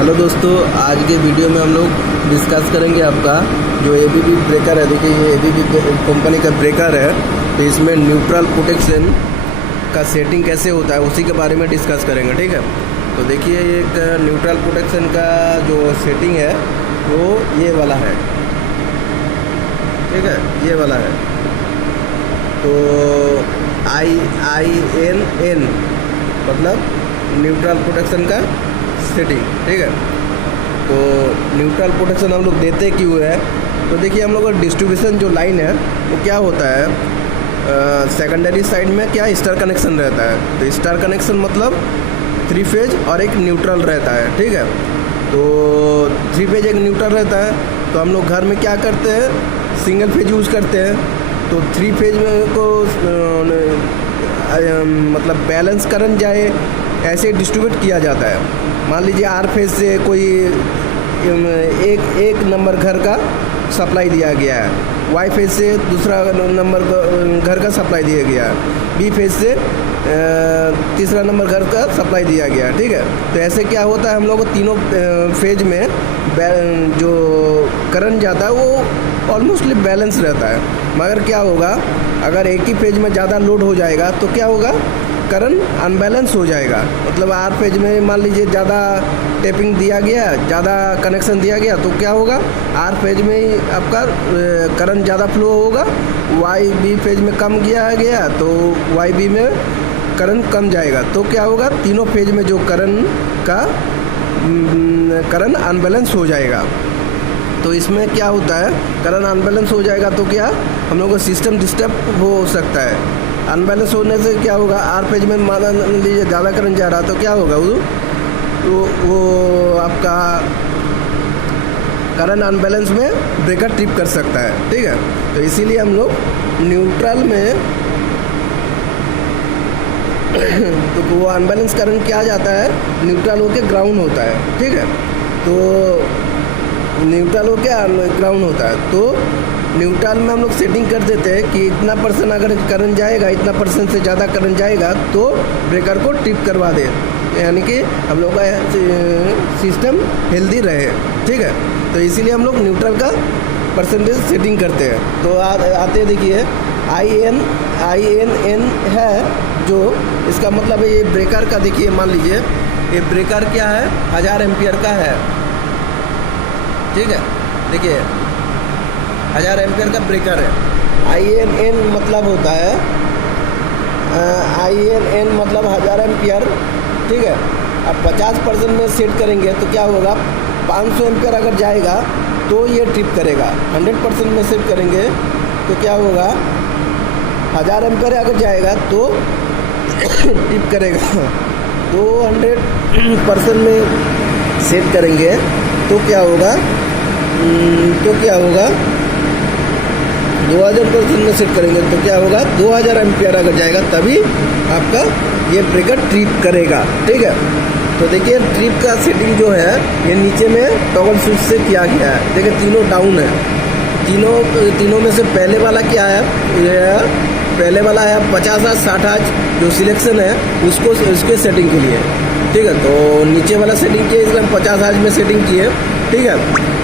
Hello दोस्तों, आज के वीडियो में हम लोग डिस्कस करेंगे आपका जो एबीबी ब्रेकर है। देखिए ये एबीबी कंपनी का ब्रेकर है, तो इसमें न्यूट्रल प्रोटेक्शन का सेटिंग कैसे होता है उसी के बारे में डिस्कस करेंगे। ठीक है, तो देखिए एक न्यूट्रल प्रोटेक्शन का जो सेटिंग है वो ये वाला है। ठीक है, ये वाला है। तो INN मतलब न्यूट्रल प्रोटेक्शन का सेटिंग। ठीक है, तो न्यूट्रल प्रोटेक्शन हम लोग देते क्यों है, तो देखिए हम लोग का डिस्ट्रीब्यूशन जो लाइन है वो क्या होता है, सेकेंडरी साइड में क्या स्टार कनेक्शन रहता है। तो स्टार कनेक्शन मतलब 3 फेज और एक न्यूट्रल रहता है। ठीक है, तो 3 फेज एक न्यूट्रल रहता है। तो हम लोग घर में क्या करते हैं, सिंगल फेज यूज़ करते हैं। तो 3 फेज में को मतलब बैलेंस करंट जाए ऐसे डिस्ट्रीब्यूट किया जाता है। मान लीजिए आर फेज से कोई एक नंबर घर का सप्लाई दिया गया है, वाई फेज से दूसरा नंबर घर का सप्लाई दिया गया है, बी फेज से तीसरा नंबर घर का सप्लाई दिया गया है। ठीक है, तो ऐसे क्या होता है, हम लोग को तीनों फेज में जो करंट जाता है वो ऑलमोस्टली बैलेंस रहता है। मगर क्या होगा, अगर एक ही फेज में ज़्यादा लोड हो जाएगा तो क्या होगा, करंट अनबैलेंस हो जाएगा। मतलब आर फेज में मान लीजिए ज़्यादा टेपिंग दिया गया, ज़्यादा कनेक्शन दिया गया, तो क्या होगा, आर फेज में ही आपका करंट ज़्यादा फ्लो होगा। वाई बी फेज में कम गया तो वाई बी में करंट कम जाएगा। तो क्या होगा, तीनों फेज में जो करंट अनबैलेंस हो जाएगा। तो इसमें क्या होता है, करंट अनबैलेंस हो जाएगा तो क्या हम लोग को सिस्टम डिस्टर्ब हो सकता है। अनबैलेंस होने से क्या होगा, आर पेज में मान लीजिए ज़्यादा करंट जा रहा तो क्या होगा, वो आपका करंट अनबैलेंस में ब्रेकर ट्रिप कर सकता है। ठीक है, तो इसीलिए हम लोग न्यूट्रल में तो वो अनबैलेंस करंट क्या जाता है, न्यूट्रल होके ग्राउंड होता है। ठीक है, तो न्यूट्रल होके ग्राउंड होता है। तो न्यूट्रल में हम लोग सेटिंग कर देते हैं कि इतना % अगर करंट जाएगा, इतना % से ज़्यादा करंट जाएगा तो ब्रेकर को ट्रिप करवा दे, यानी कि हम लोग का सिस्टम हेल्दी रहे। ठीक है, तो इसीलिए हम लोग न्यूट्रल का % सेटिंग करते हैं। तो आते देखिए INN है जो इसका मतलब है, ये ब्रेकर का देखिए मान लीजिए ये ब्रेकर क्या है, 1000 एम्पियर का है। ठीक है, देखिए 1000 एम्पियर का ब्रेकर है। INN मतलब होता है INN मतलब 1000 एम्पियर। ठीक है, अब 50% में सेट करेंगे तो क्या होगा, 500 एम्पियर अगर जाएगा तो ये ट्रिप करेगा। 100% में सेट करेंगे तो क्या होगा, 1000 एम्पियर अगर जाएगा तो ट्रिप करेगा। 200% में सेट करेंगे तो क्या होगा, 2000% में सेट करेंगे तो क्या होगा, 2000 एम्पियर अगर जाएगा तभी आपका ये ब्रेकर ट्रिप करेगा। ठीक है, तो देखिए ट्रिप का सेटिंग जो है ये नीचे में टॉगल स्विच से किया गया है। देखिए तीनों डाउन है, तीनों में से पहले वाला क्या है, ये पहले वाला है 50 Hz 60 Hz जो सिलेक्शन है उसको इसके सेटिंग के लिए। ठीक है, तो नीचे वाला सेटिंग किए, इसलिए हम 50 Hz में सेटिंग किए। ठीक है,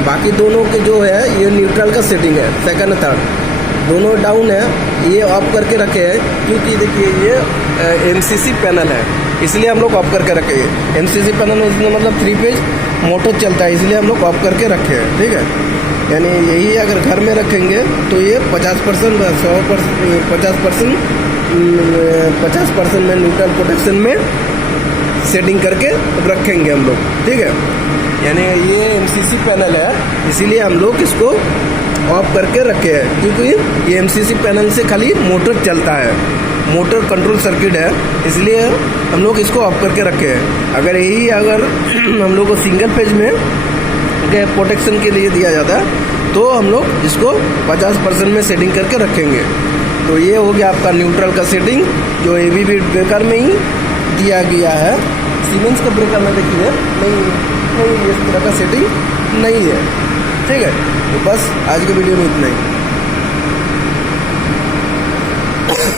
बाकी दोनों के जो है ये न्यूट्रल का सेटिंग है, सेकंड थर्ड दोनों डाउन है, ये ऑफ करके रखे हैं क्योंकि देखिए ये MCC पैनल है, इसलिए हम लोग ऑफ करके रखे हैं। MCC पैनल मतलब 3 फेज मोटर चलता है, इसलिए हम लोग ऑफ करके रखे हैं। ठीक है, यानी यही अगर घर में रखेंगे तो ये 50% 50% में न्यूट्रल प्रोटेक्शन में सेटिंग करके रखेंगे हम लोग। ठीक है, यानी ये MCC पैनल है, इसीलिए हम लोग इसको ऑफ करके रखे हैं क्योंकि ये MCC पैनल से खाली मोटर चलता है, मोटर कंट्रोल सर्किट है, इसलिए हम लोग इसको ऑफ करके रखे हैं। अगर हम लोग को सिंगल फेज में प्रोटेक्शन के लिए दिया जाता है तो हम लोग इसको 50% में सेटिंग करके रखेंगे। तो ये हो गया आपका न्यूट्रल का सेटिंग जो एबीबी ब्रेकर में ही दिया गया है। सीमेंस का ब्रेकर में देखिए नहीं इस तरह का सेटिंग नहीं है। ठीक है, तो बस आज के वीडियो में इतना ही।